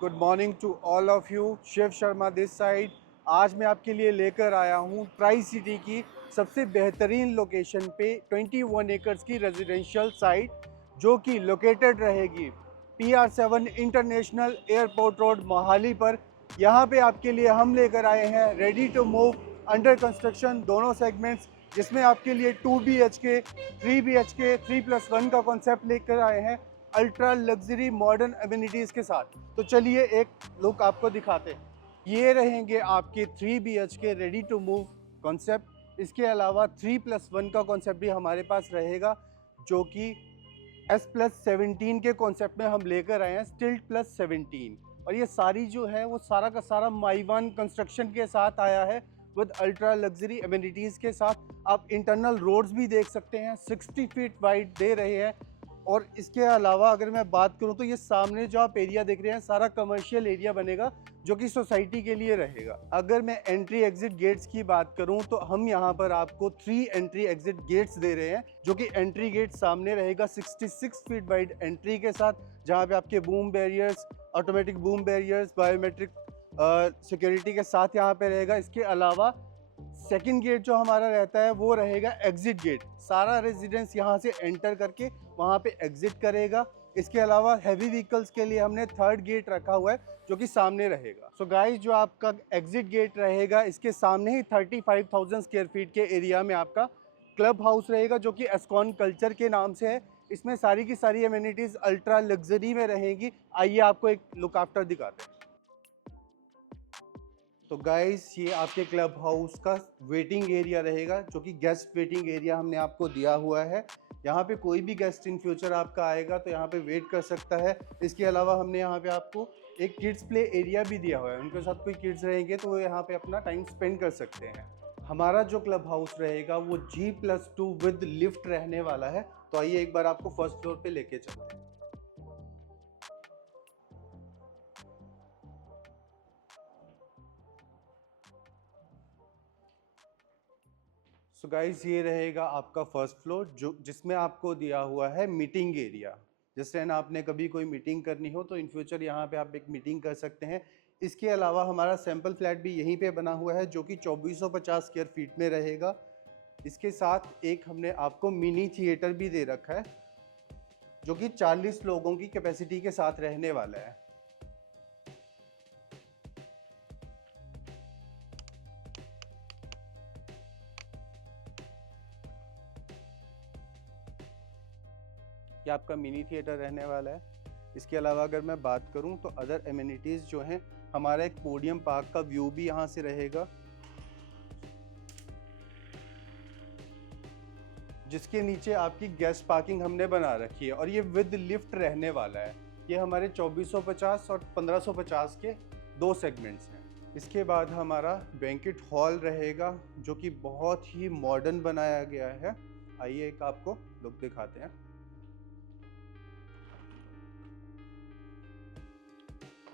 Good morning to all of you. Shiv Sharma this side. आज मैं आपके लिए लेकर आया हूँ ट्राई सिटी की सबसे बेहतरीन लोकेशन पे 21 एकर्स की रेजिडेंशियल साइट जो कि लोकेटेड रहेगी PR7 international airport road Mohali पर। यहाँ पे आपके लिए हम लेकर आए हैं ready to move under construction दोनों सेगमेंट्स, जिसमें आपके लिए 2 BHK 3 BHK 3+1 का कॉन्सेप्ट लेकर आए हैं अल्ट्रा लग्जरी मॉडर्न एमिनिटीज़ के साथ। तो चलिए एक लुक आपको दिखाते हैं। ये रहेंगे आपके 3 BHK ready to move concept. इसके अलावा 3+1 का कॉन्सेप्ट भी हमारे पास रहेगा जो कि S+17 के कॉन्सेप्ट में हम लेकर आए हैं, स्टिल्ट +17। और ये सारी जो है वो सारा का सारा माइवान कंस्ट्रक्शन के साथ आया है विद अल्ट्रा लग्जरी एमिनिटीज़ के साथ। आप इंटरनल रोड्स भी देख सकते हैं, 60 फीट वाइड दे रहे हैं। और इसके अलावा अगर मैं बात करूं तो ये सामने जो आप एरिया देख रहे हैं सारा कमर्शियल एरिया बनेगा जो कि सोसाइटी के लिए रहेगा। अगर मैं एंट्री एग्जिट गेट्स की बात करूं तो हम यहां पर आपको 3 एंट्री एग्जिट गेट्स दे रहे हैं जो कि एंट्री गेट सामने रहेगा 66 फीट वाइड एंट्री के साथ, जहां पे आपके boom barriers, automatic boom barriers, biometric security के साथ यहाँ पे रहेगा। इसके अलावा सेकंड गेट जो हमारा रहता है वो रहेगा एग्जिट गेट। सारा रेजिडेंस यहाँ से एंटर करके वहाँ पे एग्जिट करेगा। इसके अलावा हैवी व्हीकल्स के लिए हमने थर्ड गेट रखा हुआ है जो कि सामने रहेगा। सो गाइस, जो आपका एग्जिट गेट रहेगा इसके सामने ही 35,000 स्क्वायर फीट के एरिया में आपका क्लब हाउस रहेगा जो कि एस्कॉन कल्चर के नाम से है। इसमें सारी की सारी एमिनिटीज़ अल्ट्रा लग्जरी में रहेंगी। आइए आपको एक लुक आफ्टर दिखाते हैं। तो गाइस, ये आपके क्लब हाउस का वेटिंग एरिया रहेगा जो कि गेस्ट वेटिंग एरिया हमने आपको दिया हुआ है। यहाँ पे कोई भी गेस्ट इन फ्यूचर आपका आएगा तो यहाँ पे वेट कर सकता है। इसके अलावा हमने यहाँ पे आपको एक किड्स प्ले एरिया भी दिया हुआ है। उनके साथ कोई किड्स रहेंगे तो वो यहाँ पे अपना टाइम स्पेंड कर सकते हैं। हमारा जो क्लब हाउस रहेगा वो G+2 विद लिफ्ट रहने वाला है। तो आइए एक बार आपको फर्स्ट फ्लोर पे लेके चलते हैं। सो गाइस, ये रहेगा आपका फर्स्ट फ्लोर जो जिसमें आपको दिया हुआ है मीटिंग एरिया। जैसे ना आपने कभी कोई मीटिंग करनी हो तो इन फ्यूचर यहाँ पे आप एक मीटिंग कर सकते हैं। इसके अलावा हमारा सैंपल फ्लैट भी यहीं पे बना हुआ है जो कि 2450 स्क्वायर फीट में रहेगा। इसके साथ एक हमने आपको मिनी थिएटर भी दे रखा है जो कि 40 लोगों की कैपेसिटी के साथ रहने वाला है। ये आपका मिनी थिएटर रहने वाला है। इसके अलावा अगर मैं बात करूं तो अदर एमिनिटीज़ जो हैं, हमारा एक पोडियम पार्क का व्यू भी यहाँ से रहेगा जिसके नीचे आपकी गेस्ट पार्किंग हमने बना रखी है और ये विद लिफ्ट रहने वाला है। ये हमारे 2450 और 1550 के दो सेगमेंट्स हैं। इसके बाद हमारा बैंक्वेट हॉल रहेगा जो कि बहुत ही मॉडर्न बनाया गया है। आइए एक आपको लुक दिखाते हैं।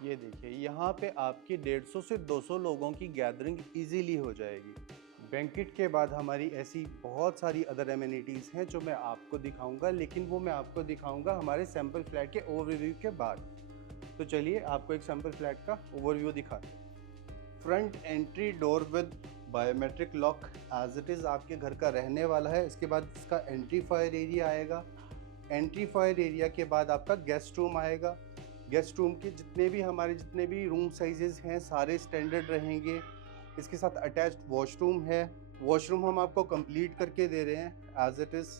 ये देखिए, यहाँ पे आपकी 150 से 200 लोगों की गैदरिंग इजीली हो जाएगी। बैंक्वेट के बाद हमारी ऐसी बहुत सारी अदर एमिनिटीज़ हैं जो मैं आपको दिखाऊंगा, लेकिन वो मैं आपको दिखाऊंगा हमारे सैंपल फ्लैट के ओवरव्यू के बाद। तो चलिए आपको एक सैंपल फ्लैट का ओवरव्यू दिखाते हैं। Front entry door with biometric lock as it is आपके घर का रहने वाला है। इसके बाद इसका एंट्री फायर एरिया आएगा। एंट्री फायर एरिया के बाद आपका गेस्ट रूम आएगा। गेस्ट रूम के जितने भी रूम साइजेस हैं सारे स्टैंडर्ड रहेंगे। इसके साथ अटैच्ड वॉशरूम है। वॉशरूम हम आपको कंप्लीट करके दे रहे हैं एज इट इज़।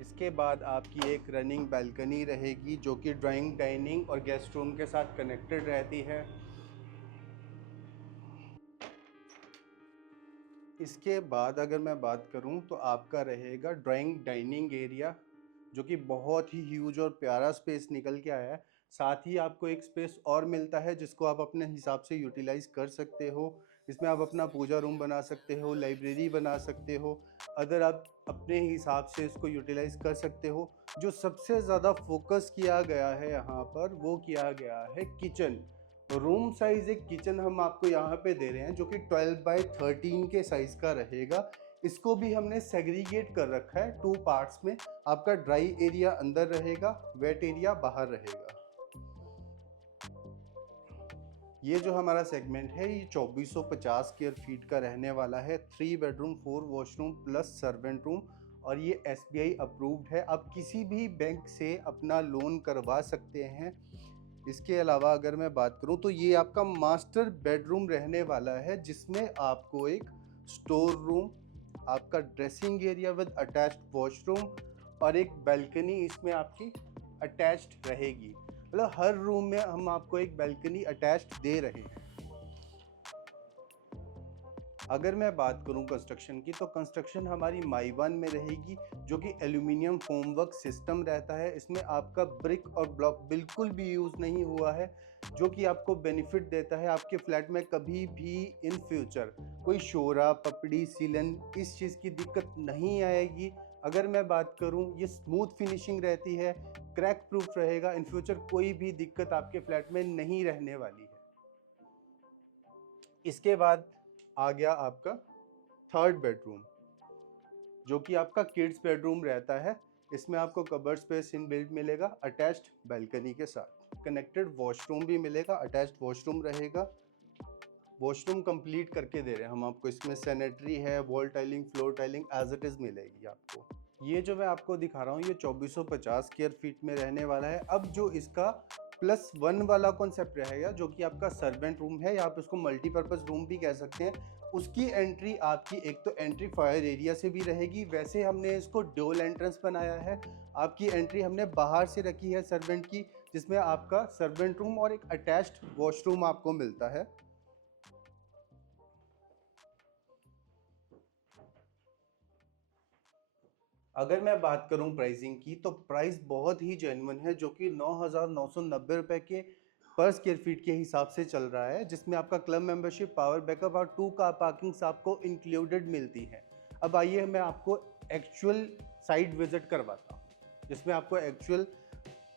इसके बाद आपकी एक रनिंग बैल्कनी रहेगी जो कि ड्राइंग, डाइनिंग और गेस्ट रूम के साथ कनेक्टेड रहती है। इसके बाद अगर मैं बात करूं तो आपका रहेगा ड्राइंग डाइनिंग एरिया जो कि बहुत ही ह्यूज और प्यारा स्पेस निकल के आया है। साथ ही आपको एक स्पेस और मिलता है जिसको आप अपने हिसाब से यूटिलाइज कर सकते हो। इसमें आप अपना पूजा रूम बना सकते हो, लाइब्रेरी बना सकते हो। अगर आप अपने हिसाब से इसको यूटिलाइज कर सकते हो। जो सबसे ज़्यादा फोकस किया गया है यहाँ पर वो किया गया है किचन। रूम साइज एक किचन हम आपको यहाँ पे दे रहे हैं जो कि 12 बाय 13 के साइज का रहेगा। इसको भी हमने सेग्रीगेट कर रखा है 2 पार्ट्स में। आपका ड्राई एरिया अंदर रहेगा, वेट एरिया बाहर रहेगा। ये जो हमारा सेगमेंट है ये 2450 स्क्वायर फीट का रहने वाला है। 3 bedroom 4 washroom plus servant room, और ये SBI अप्रूव्ड है। आप किसी भी बैंक से अपना लोन करवा सकते हैं। इसके अलावा अगर मैं बात करूं तो ये आपका मास्टर बेडरूम रहने वाला है, जिसमें आपको एक स्टोर रूम, आपका dressing area with attached washroom और एक बैल्कनी इसमें आपकी अटैच्ड रहेगी। मतलब हर रूम में हम आपको एक बैल्कनी अटैच्ड दे रहे हैं। अगर मैं बात करूं कंस्ट्रक्शन की, तो कंस्ट्रक्शन हमारी माइवान में रहेगी, जो कि एल्यूमिनियम फोमवर्क सिस्टम रहता है। इसमें आपका ब्रिक और ब्लॉक बिल्कुल भी यूज़ नहीं हुआ है, जो कि आपको बेनिफिट देता है। आपके फ्लैट में कभी भी इन फ्यूचर कोई शोरा, पपड़ी, सीलन इस चीज़ की दिक्कत नहीं आएगी। अगर मैं बात करूं, ये स्मूथ फिनिशिंग रहती है, क्रैक प्रूफ रहेगा। इन फ्यूचर कोई भी दिक्कत आपके फ्लैट में नहीं रहने वाली है। इसके बाद आ गया आपका थर्ड बेडरूम, जो कि आपका किड्स बेडरूम रहता है। इसमें आपको कबर्ड स्पेस इनबिल्ट मिलेगा, अटैच्ड बैल्कनी के साथ। कनेक्टेड वॉशरूम भी मिलेगा, अटैच्ड वॉशरूम रहेगा। वॉशरूम कंप्लीट करके दे रहे हैं हम आपको। इसमें सैनिटरी है, wall tiling, floor tiling as it is मिलेगी आपको। ये जो मैं आपको दिखा रहा हूँ ये 2450 स्क्वायर फीट में रहने वाला है। अब जो इसका +1 वाला कॉन्सेप्ट रहेगा, जो कि आपका सर्वेंट रूम है, या आप इसको मल्टीपर्पज़ रूम भी कह सकते हैं। उसकी एंट्री आपकी एक तो एंट्री फायर एरिया से भी रहेगी। वैसे हमने इसको डोल एंट्रेंस बनाया है। आपकी एंट्री हमने बाहर से रखी है सर्वेंट की, जिसमें आपका सर्वेंट रूम और एक अटैच्ड वॉशरूम आपको मिलता है। अगर मैं बात करूं प्राइसिंग की, तो प्राइस बहुत ही जेन्युइन है, जो कि 9,990 रुपये के पर स्क्वायर फीट के हिसाब से चल रहा है, जिसमें आपका क्लब मेंबरशिप, पावर बैकअप और 2 कार पार्किंग्स आपको इंक्लूडेड मिलती हैं। अब आइए मैं आपको एक्चुअल साइट विजिट करवाता हूँ, जिसमें आपको एक्चुअल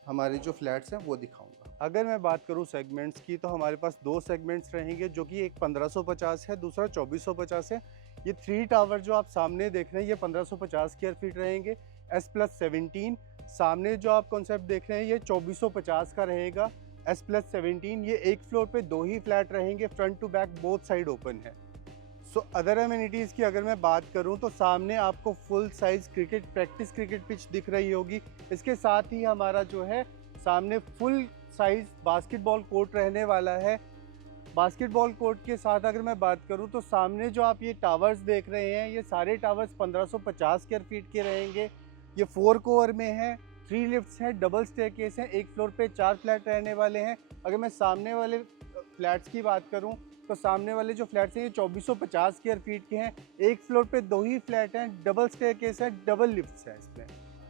हमारे जो फ्लैट्स हैं वो दिखाऊंगा। अगर मैं बात करूं सेगमेंट्स की, तो हमारे पास 2 सेगमेंट्स रहेंगे, जो कि एक 1550 है, दूसरा 2450 है। ये 3 टावर जो आप सामने देख रहे हैं ये 1550 स्क्वायर फीट रहेंगे, S+17। सामने जो आप कॉन्सेप्ट देख रहे हैं ये 2450 का रहेगा, S+17। ये एक फ्लोर पे 2 ही फ्लैट रहेंगे, front to back both side open है। सो अदर एमिनिटीज़ की अगर मैं बात करूं, तो सामने आपको full size practice cricket pitch दिख रही होगी। इसके साथ ही हमारा जो है सामने फुल साइज बास्केटबॉल कोर्ट रहने वाला है। बास्केटबॉल कोर्ट के साथ अगर मैं बात करूं, तो सामने जो आप ये टावर्स देख रहे हैं ये सारे टावर्स 1550 स्क्वायर फीट के रहेंगे। ये 4 कोर में है, 3 लिफ्ट्स हैं, डबल स्टेयरकेस हैं, एक फ्लोर पे 4 फ्लैट रहने वाले हैं। अगर मैं सामने वाले फ्लैट्स की बात करूं, तो सामने वाले जो फ्लैट्स हैं ये 2450 स्क्वायर फीट के हैं। एक फ्लोर पे 2 ही फ्लैट हैं, डबल स्टेयरकेस है, डबल लिफ्ट्स हैं इसमें।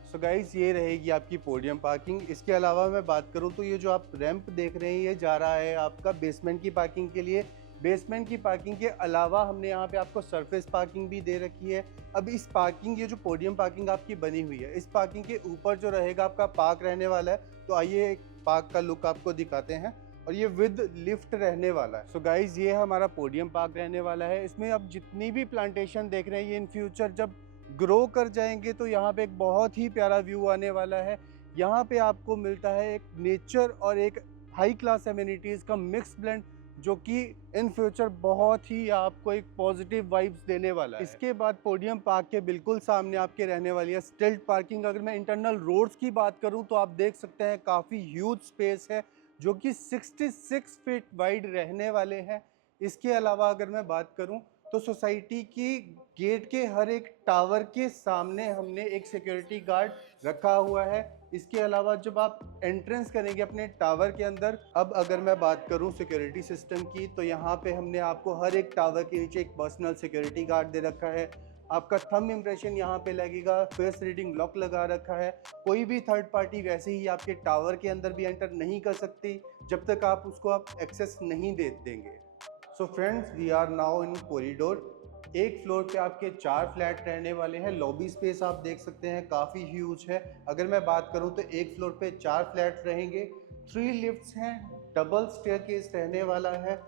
सो गाइस, ये रहेगी आपकी पोडियम पार्किंग। इसके अलावा मैं बात करूं, तो ये जो आप रैंप देख रहे हैं ये जा रहा है आपका बेसमेंट की पार्किंग के लिए। बेसमेंट की पार्किंग के अलावा हमने यहाँ पे आपको सरफेस पार्किंग भी दे रखी है। अब इस पार्किंग, ये जो पोडियम पार्किंग आपकी बनी हुई है, इस पार्किंग के ऊपर जो रहेगा आपका पार्क रहने वाला है। तो आइए एक पार्क का लुक आपको दिखाते हैं, और ये विद लिफ्ट रहने वाला है। सो गाइज, ये हमारा पोडियम पार्क रहने वाला है। इसमें अब जितनी भी प्लांटेशन देख रहे हैं ये इन फ्यूचर जब ग्रो कर जाएंगे तो यहाँ पे एक बहुत ही प्यारा व्यू आने वाला है। यहाँ पे आपको मिलता है एक नेचर और एक हाई क्लास एमिनिटीज़ का मिक्स ब्लेंड, जो कि इन फ्यूचर बहुत ही आपको एक पॉजिटिव वाइब्स देने वाला है। इसके बाद पोडियम पार्क के बिल्कुल सामने आपके रहने वाली है स्टिल्ट पार्किंग। अगर मैं इंटरनल रोड्स की बात करूं, तो आप देख सकते हैं काफ़ी ह्यूज स्पेस है, जो कि 66 फीट वाइड रहने वाले हैं। इसके अलावा अगर मैं बात करूं, तो सोसाइटी की गेट के हर एक टावर के सामने हमने एक सिक्योरिटी गार्ड रखा हुआ है। इसके अलावा जब आप एंट्रेंस करेंगे अपने टावर के अंदर, अब अगर मैं बात करूं सिक्योरिटी सिस्टम की, तो यहाँ पे हमने आपको हर एक टावर के नीचे एक पर्सनल सिक्योरिटी गार्ड दे रखा है। आपका थंब इम्प्रेशन यहाँ पे लगेगा, फेस रीडिंग लॉक लगा रखा है। कोई भी थर्ड पार्टी वैसे ही आपके टावर के अंदर भी एंटर नहीं कर सकती जब तक आप उसको एक्सेस नहीं दे देंगे। So friends, we are now in corridor. एक फ्लोर पे आपके 4 फ्लैट रहने वाले हैं। लॉबी स्पेस आप देख सकते हैं काफ़ी ह्यूज है। अगर मैं बात करूं, तो एक फ्लोर पे 4 फ्लैट रहेंगे, 3 लिफ्ट्स हैं, डबल स्टेयरकेस रहने वाला है।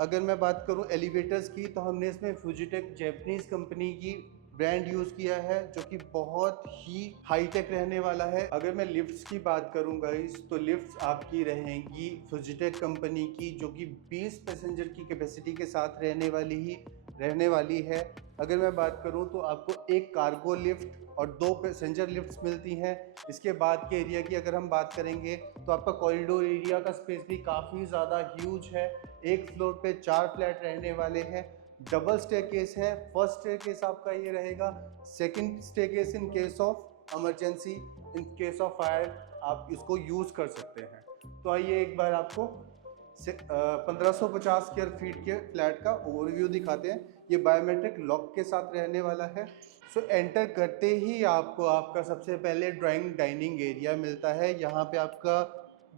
अगर मैं बात करूं एलिवेटर्स की, तो हमने इसमें फ्यूजिटेक जैपनीज़ कंपनी की ब्रांड यूज़ किया है जो कि बहुत ही हाईटेक रहने वाला है। अगर मैं लिफ्ट्स की बात करूँ गाइस, तो लिफ्ट्स आपकी रहेंगी फिजिटेक कंपनी की, जो कि 20 पैसेंजर की कैपेसिटी के साथ रहने वाली है। अगर मैं बात करूं तो आपको एक कार्गो लिफ्ट और 2 पैसेंजर लिफ्ट्स मिलती हैं। इसके बाद के एरिया की अगर हम बात करेंगे तो आपका कॉरिडोर एरिया का स्पेस भी काफ़ी ज़्यादा ह्यूज है। एक फ्लोर पे 4 फ्लैट रहने वाले हैं। डबल स्टेयरकेस है। फर्स्ट स्टेयरकेस आपका ये रहेगा। Second staircase in case of emergency, in case of fire आप इसको यूज़ कर सकते हैं। तो आइए एक बार आपको 1550 स्क्वायर फीट के फ्लैट का ओवरव्यू दिखाते हैं। ये बायोमेट्रिक लॉक के साथ रहने वाला है। सो एंटर करते ही आपको आपका सबसे पहले ड्राइंग डाइनिंग एरिया मिलता है। यहाँ पे आपका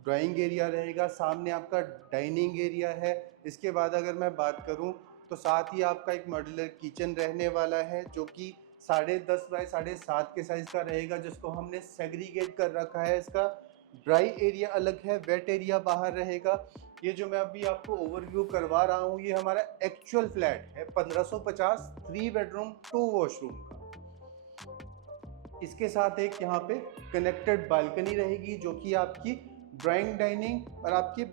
ड्राइंग एरिया रहेगा, सामने आपका डाइनिंग एरिया है। इसके बाद अगर मैं बात करूँ तो साथ ही आपका एक मॉड्यूलर किचन रहने वाला है, जो कि 10.5 बाय 7.5 के साइज़ का रहेगा, जिसको हमने सेग्रीगेट कर रखा है। इसका ड्राई एरिया अलग है, वेट एरिया बाहर रहेगा। ये जो मैं अभी आपको ओवरव्यू करवा रहा हूँ, ये हमारा एक्चुअल फ्लैट है 1550 3 बेडरूम 2 वॉशरूम का। इसके साथ एक यहाँ पे कनेक्टेड बालकनी रहेगी, जो कि आपकी ड्राइंग डाइनिंग और आपके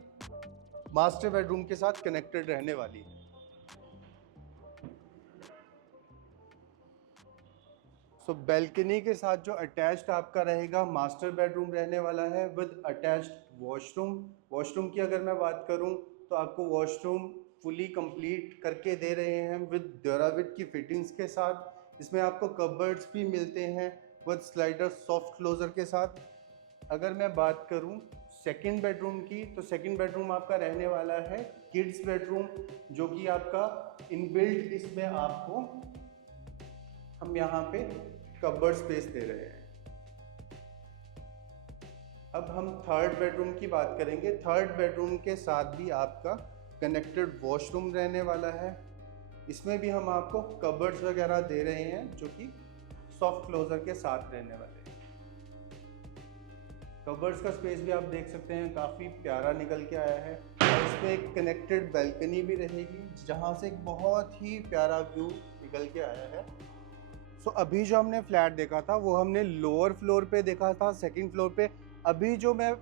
मास्टर बेडरूम के साथ कनेक्टेड रहने वाली है। सो बैल्कनी के साथ जो अटैच्ड आपका रहेगा मास्टर बेडरूम रहने वाला है विद अटैच्ड वॉशरूम। वॉशरूम की अगर मैं बात करूं तो आपको वॉशरूम फुली कंप्लीट करके दे रहे हैं विद ड्यूराविट की फिटिंग्स के साथ। इसमें आपको कबर्ड्स भी मिलते हैं विद स्लाइडर सॉफ्ट क्लोजर के साथ। अगर मैं बात करूं सेकंड बेडरूम की, तो सेकंड बेडरूम आपका रहने वाला है किड्स बेडरूम, जो कि आपका इनबिल्ट इसमें आपको हम यहाँ पे कबर्ड स्पेस दे रहे हैं। अब हम थर्ड बेडरूम की बात करेंगे। थर्ड बेडरूम के साथ भी आपका कनेक्टेड वॉशरूम रहने वाला है। इसमें भी हम आपको कबर्ड्स वगैरह दे रहे हैं, जो कि सॉफ्ट क्लोजर के साथ रहने वाले हैं। कबर्ड्स का स्पेस भी आप देख सकते हैं, काफ़ी प्यारा निकल के आया है। और इसमें एक कनेक्टेड बैल्कनी भी रहेगी, जहाँ से एक बहुत ही प्यारा व्यू निकल के आया है। सो अभी जो हमने फ्लैट देखा था वो हमने लोअर फ्लोर पे देखा था, सेकंड फ्लोर पे। अभी जो मैं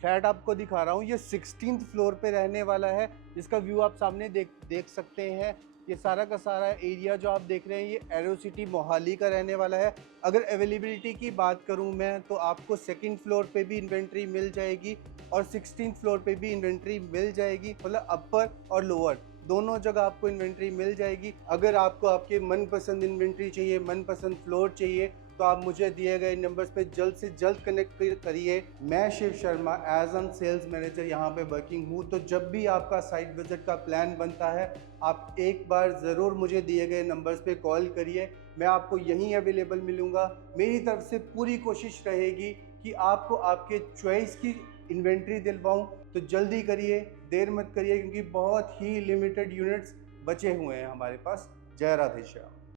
फ्लैट आपको दिखा रहा हूँ ये 16th फ्लोर पे रहने वाला है, जिसका व्यू आप सामने देख सकते हैं। ये सारा का सारा एरिया जो आप देख रहे हैं ये एरो सिटी मोहाली का रहने वाला है। अगर अवेलेबिलिटी की बात करूँ मैं, तो आपको सेकंड फ्लोर पे भी इन्वेंट्री मिल जाएगी और 16th फ्लोर पे भी इन्वेंट्री मिल जाएगी। मतलब अपर और लोअर दोनों जगह आपको इन्वेंट्री मिल जाएगी। अगर आपको आपके मनपसंद इन्वेंट्री चाहिए, मनपसंद फ्लोर चाहिए, तो आप मुझे दिए गए नंबर्स पे जल्द से जल्द कनेक्ट करिए। मैं Shiv Sharma as an sales manager यहाँ पे वर्किंग हूँ। तो जब भी आपका साइट विजिट का प्लान बनता है, आप एक बार ज़रूर मुझे दिए गए नंबर्स पे कॉल करिए। मैं आपको यहीं अवेलेबल मिलूँगा। मेरी तरफ से पूरी कोशिश रहेगी कि आपको आपके चॉइस की इन्वेंट्री दिलवाऊँ। तो जल्दी करिए, देर मत करिए, क्योंकि बहुत ही लिमिटेड यूनिट्स बचे हुए हैं हमारे पास। जय राधे श्याम।